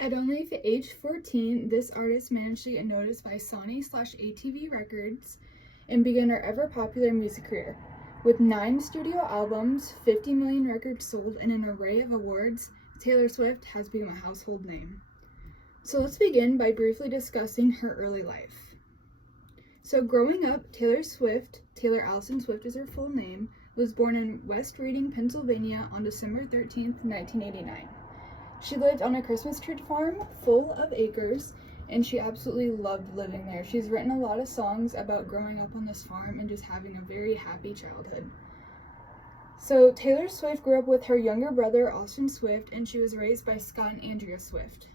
At only age 14, this artist managed to get noticed by Sony/ATV Records and began her ever-popular music career. With 9 studio albums, 50 million records sold, and an array of awards, Taylor Swift has become a household name. So let's begin by briefly discussing her early life. So growing up, Taylor Swift, Taylor Allison Swift is her full name, was born in West Reading, Pennsylvania on December 13th, 1989. She lived on a Christmas tree farm full of acres, and she absolutely loved living there. She's written a lot of songs about growing up on this farm and just having a very happy childhood. So Taylor Swift grew up with her younger brother, Austin Swift, and she was raised by Scott and Andrea Swift.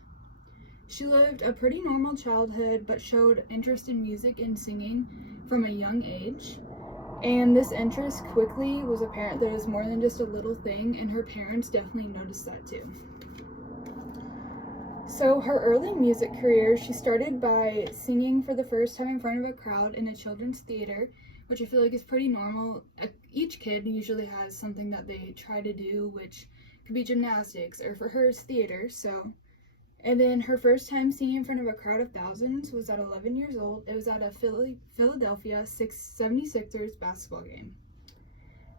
She lived a pretty normal childhood, but showed interest in music and singing from a young age. And this interest quickly was apparent that it was more than just a little thing, and her parents definitely noticed that too. So her early music career, she started by singing for the first time in front of a crowd in a children's theater, which I feel like is pretty normal. Each kid usually has something that they try to do, which could be gymnastics, or for her it's theater. And then her first time singing in front of a crowd of thousands was at 11 years old. It was at a Philadelphia 76ers basketball game.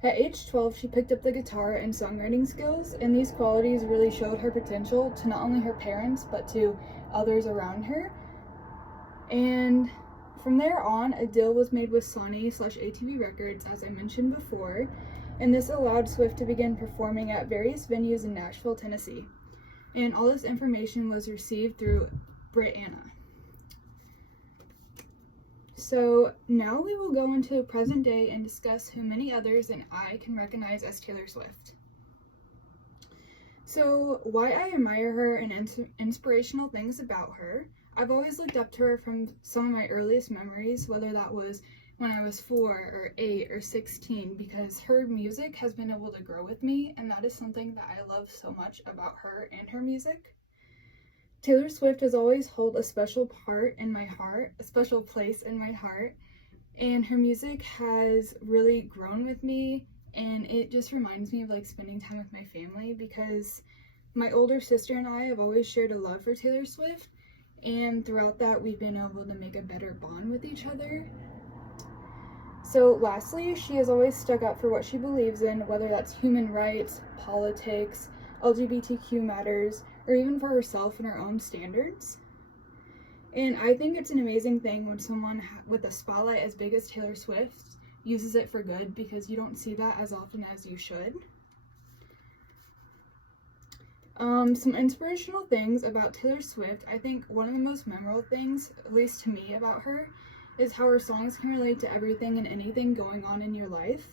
At age 12, she picked up the guitar and songwriting skills, and these qualities really showed her potential to not only her parents, but to others around her. And from there on, a deal was made with Sony/ATV Records, as I mentioned before, and this allowed Swift to begin performing at various venues in Nashville, Tennessee. And all this information was received through Brianna. So now we will go into present day and discuss who many others than I can recognize as Taylor Swift. So why I admire her and inspirational things about her. I've always looked up to her from some of my earliest memories, whether that was when I was 4 or 8 or 16, because her music has been able to grow with me, and that is something that I love so much about her and her music. Taylor Swift has always held a special part in my heart, a special place in my heart, and her music has really grown with me, and it just reminds me of like spending time with my family, because my older sister and I have always shared a love for Taylor Swift, and throughout that we've been able to make a better bond with each other. So lastly, she has always stuck up for what she believes in, whether that's human rights, politics, LGBTQ matters, or even for herself and her own standards. And I think it's an amazing thing when someone with a spotlight as big as Taylor Swift uses it for good, because you don't see that as often as you should. Some inspirational things about Taylor Swift. I think one of the most memorable things, at least to me, about her is how her songs can relate to everything and anything going on in your life.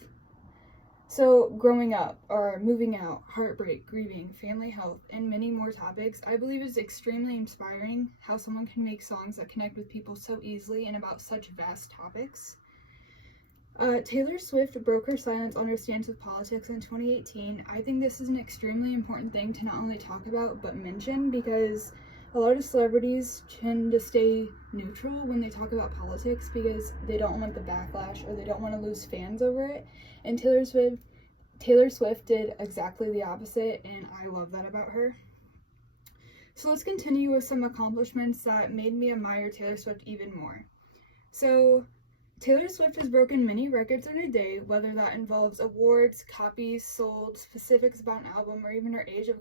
So growing up or moving out, heartbreak, grieving, family health, and many more topics, I believe it's extremely inspiring how someone can make songs that connect with people so easily and about such vast topics. Taylor Swift broke her silence on her stance with politics in 2018. I think this is an extremely important thing to not only talk about, but mention, because a lot of celebrities tend to stay neutral when they talk about politics because they don't want the backlash or they don't want to lose fans over it. And Taylor Swift did exactly the opposite, and I love that about her. So let's continue with some accomplishments that made me admire Taylor Swift even more. So Taylor Swift has broken many records in a day, whether that involves awards, copies sold, specifics about an album, or even her age of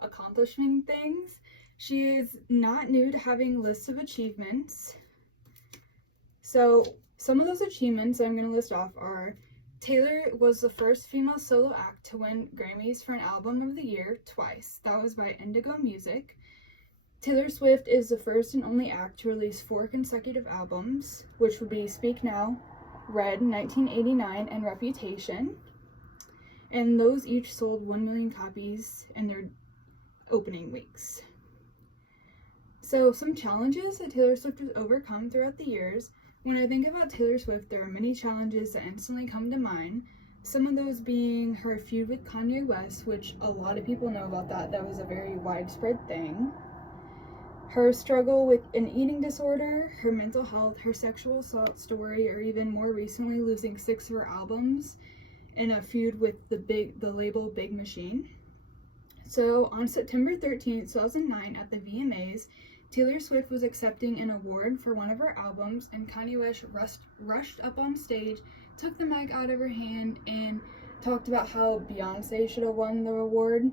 accomplishing things. She is not new to having lists of achievements. So some of those achievements I'm going to list off are: Taylor was the first female solo act to win Grammys for an album of the year twice. That was by Indigo Music. Taylor Swift is the first and only act to release 4 consecutive albums, which would be Speak Now, Red 1989, and Reputation. And those each sold 1 million copies in their opening weeks. So some challenges that Taylor Swift has overcome throughout the years. When I think about Taylor Swift, there are many challenges that instantly come to mind. Some of those being her feud with Kanye West, which a lot of people know about that. That was a very widespread thing. Her struggle with an eating disorder, her mental health, her sexual assault story, or even more recently losing 6 of her albums in a feud with the label Big Machine. So on September 13th, 2009, at the VMAs, Taylor Swift was accepting an award for one of her albums, and Kanye West rushed up on stage, took the mic out of her hand, and talked about how Beyonce should have won the award.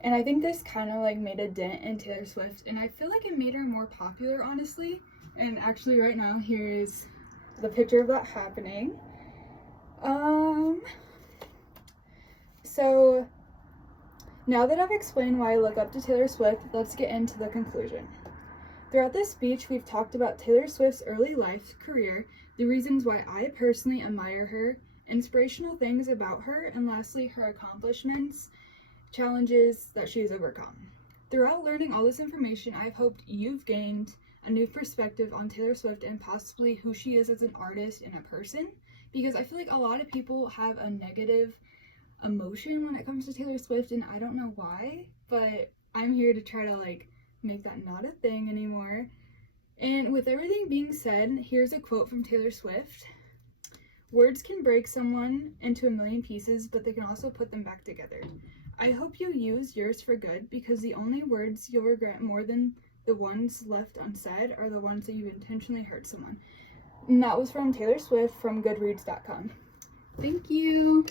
And I think this kind of like made a dent in Taylor Swift, and I feel like it made her more popular, honestly. And actually right now, here is the picture of that happening. So now that I've explained why I look up to Taylor Swift, let's get into the conclusion. Throughout this speech, we've talked about Taylor Swift's early life, career, the reasons why I personally admire her, inspirational things about her, and lastly, her accomplishments, challenges that she has overcome. Throughout learning all this information, I've hoped you've gained a new perspective on Taylor Swift and possibly who she is as an artist and a person, because I feel like a lot of people have a negative emotion when it comes to Taylor Swift, and I don't know why, but I'm here to try to like make that not a thing anymore. And with everything being said, here's a quote from Taylor Swift. Words can break someone into a million pieces, but they can also put them back together. I hope you use yours for good, because the only words you'll regret more than the ones left unsaid are the ones that you intentionally hurt someone. And that was from Taylor Swift from Goodreads.com. Thank you.